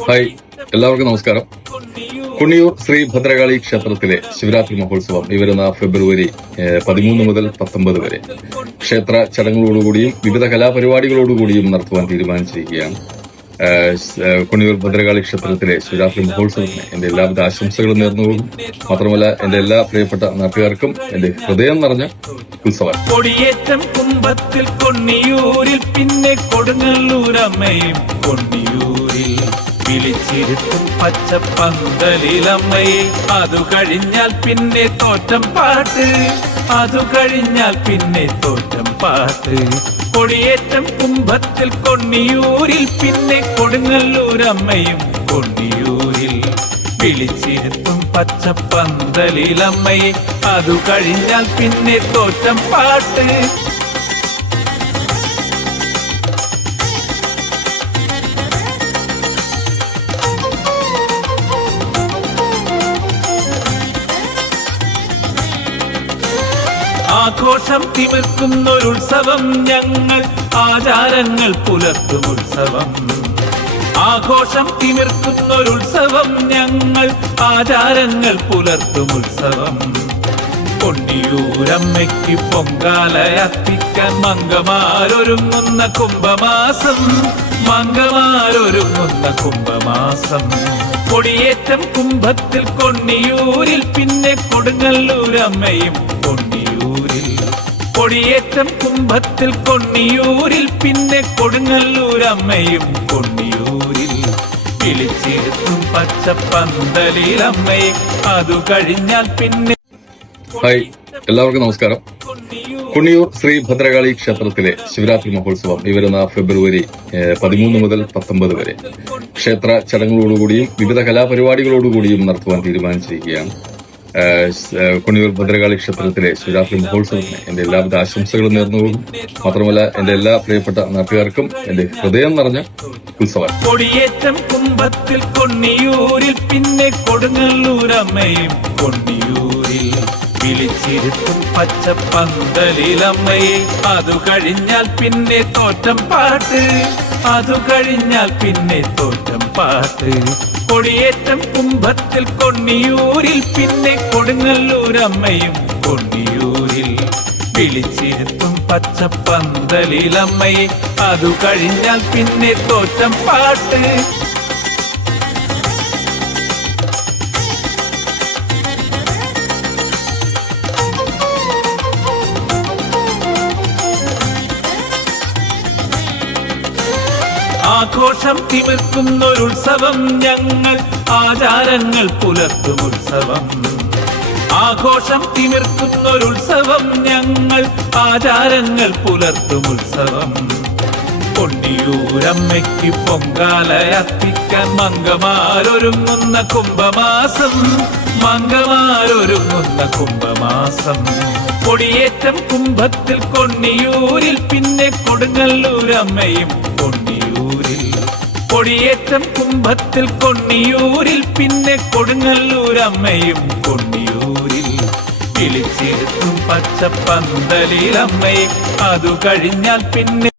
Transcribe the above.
Hi, എല്ലാവർക്കും നമസ്കാരം. കുണ്ണിയൂർ ശ്രീ ഭദ്രകാളി ക്ഷേത്രത്തിലെ ശിവരാത്രി മഹോത്സവം ഈ വരുന്ന ഫെബ്രുവരി 13 മുതൽ 19 വരെ ക്ഷേത്ര ചടങ്ങുകളോടുകൂടിയും വിവിധ കലാപരിപാടികളോടുകൂടിയും നടത്തുവാൻ തീരുമാനിച്ചിരിക്കുകയാണ്. കുണ്ണിയൂർ ഭദ്രകാളി ക്ഷേത്രത്തിലെ ശിവരാത്രി മഹോത്സവത്തിന് എന്റെ എല്ലാവിധ ആശംസകളും നേർന്നുകൊള്ളും. മാത്രമല്ല എന്റെ എല്ലാ പ്രിയപ്പെട്ട നാട്ടുകാർക്കും എന്റെ ഹൃദയം നിറഞ്ഞ ഉത്സവം. കൊടിയേറ്റം കുംഭത്തിൽ കൊണ്ണിയൂരിൽ പിന്നെ കൊടുങ്ങല്ലൂരമ്മയും കൊണ്ണിയൂരിൽ വിളിച്ചിരുത്തും പച്ചപ്പന്തലിലമ്മയെ. അതു കഴിഞ്ഞാൽ പിന്നെ തോറ്റം പാട്ട്, അതു കഴിഞ്ഞാൽ പിന്നെ തോറ്റം പാട്ട്. കൊടിയേറ്റം കുംഭത്തിൽ കൊണ്ണിയൂരിൽ പിന്നെ കൊടുങ്ങല്ലൂരമ്മയും കൊണ്ണിയൂരിൽ വിളിച്ചിരുത്തും പച്ചപ്പന്തലിലമ്മയെ. അതു കഴിഞ്ഞാൽ പിന്നെ തോറ്റം പാട്ട്. ആഘോഷം തിമിർക്കുന്നൊരുത്സവം ഞങ്ങൾ, ആചാരങ്ങൾ പുലർത്തും ഉത്സവം. ആഘോഷം തിമിർക്കുന്നൊരുത്സവം ഞങ്ങൾ, ആചാരങ്ങൾ പുലർത്തും ഉത്സവം. കൊണ്ണിയൂരമ്മയ്ക്ക് പൊങ്കാലയർപ്പിക്കാൻ മംഗമാരൊരുങ്ങുന്ന കുംഭമാസം, മംഗമാരൊരുങ്ങുന്ന കുംഭമാസം. കൊടിയേറ്റം കുംഭത്തിൽ കൊണ്ണിയൂരിൽ പിന്നെ കൊടുങ്ങല്ലൂരമ്മയും കൊണ്ണിയൂരിൽ. കൊടിയേറ്റം കുംഭത്തിൽ കൊണ്ണിയൂരിൽ പിന്നെ കൊടുങ്ങല്ലൂരമ്മയും കൊണ്ണിയൂരിൽ വിളിച്ചിരുത്തും പച്ചപ്പന്തലിലമ്മയെ. അതു കഴിഞ്ഞാൽ പിന്നെ. ഹായ്, എല്ലാവർക്കും നമസ്കാരം. കുണ്ണിയൂർ ശ്രീ ഭദ്രകാളി ക്ഷേത്രത്തിലെ ശിവരാത്രി മഹോത്സവം ഈ വരുന്ന ഫെബ്രുവരി 13 മുതൽ 19 വരെ ക്ഷേത്ര ചടങ്ങുകളോടുകൂടിയും വിവിധ കലാപരിപാടികളോടുകൂടിയും നടത്തുവാൻ തീരുമാനിച്ചിരിക്കുകയാണ്. കുണ്ണിയൂർ ഭദ്രകാളി ക്ഷേത്രത്തിലെ ശിവരാത്രി മഹോത്സവത്തിന് എന്റെ എല്ലാവിധ ആശംസകളും നേർന്നുകൊള്ളും. മാത്രമല്ല എന്റെ എല്ലാ പ്രിയപ്പെട്ട നാട്ടുകാർക്കും എന്റെ ഹൃദയം നിറഞ്ഞ ഉത്സവം. കൊടിയേറ്റം കുംഭത്തിൽ കൊണ്ണിയൂരിൽ പിന്നെ കൊടുങ്ങല്ലൂരമ്മയും കൊണ്ണിയൂരിൽ വിളിച്ചിരുത്തും പച്ചപ്പന്തലിലമ്മയെ. അതു കഴിഞ്ഞാൽ പിന്നെ തോറ്റം പാട്ട്, അതു കഴിഞ്ഞാൽ പിന്നെ തോറ്റം പാട്ട്. കൊടിയേറ്റം കുംഭത്തിൽ കൊണ്ണിയൂരിൽ പിന്നെ കൊടുങ്ങല്ലൂരമ്മയും കൊണ്ണിയൂരിൽ വിളിച്ചിരുത്തും പച്ചപ്പന്തലിലമ്മയെ. അതു കഴിഞ്ഞാൽ പിന്നെ തോറ്റം പാട്ട്. ആഘോഷം തിമിർക്കുന്നൊരുത്സവം ഞങ്ങൾ, ആചാരങ്ങൾ പുലർത്തും ഉത്സവം. ആഘോഷം തിമിർക്കുന്നൊരുത്സവം ഞങ്ങൾ, ആചാരങ്ങൾ പുലർത്തും ഉത്സവം. കൊണ്ണിയൂരമ്മയ്ക്ക് പൊങ്കാലയർപ്പിക്കാൻ മംഗമാരൊരുങ്ങുന്ന കുംഭമാസം, മംഗമാരൊരുങ്ങുന്ന കുംഭമാസം. കൊടിയേറ്റം കുംഭത്തിൽ കൊണ്ണിയൂരിൽ പിന്നെ കൊടുങ്ങല്ലൂരമ്മയും കൊണ്ണിയൂരിൽ. കൊടിയേറ്റം കുംഭത്തിൽ കൊണ്ണിയൂരിൽ പിന്നെ കൊടുങ്ങല്ലൂരമ്മയും കൊണ്ണിയൂരിൽ വിളിച്ചിരുത്തും പച്ചപ്പന്തലിലമ്മയെ. അതു കഴിഞ്ഞാൽ പിന്നെ.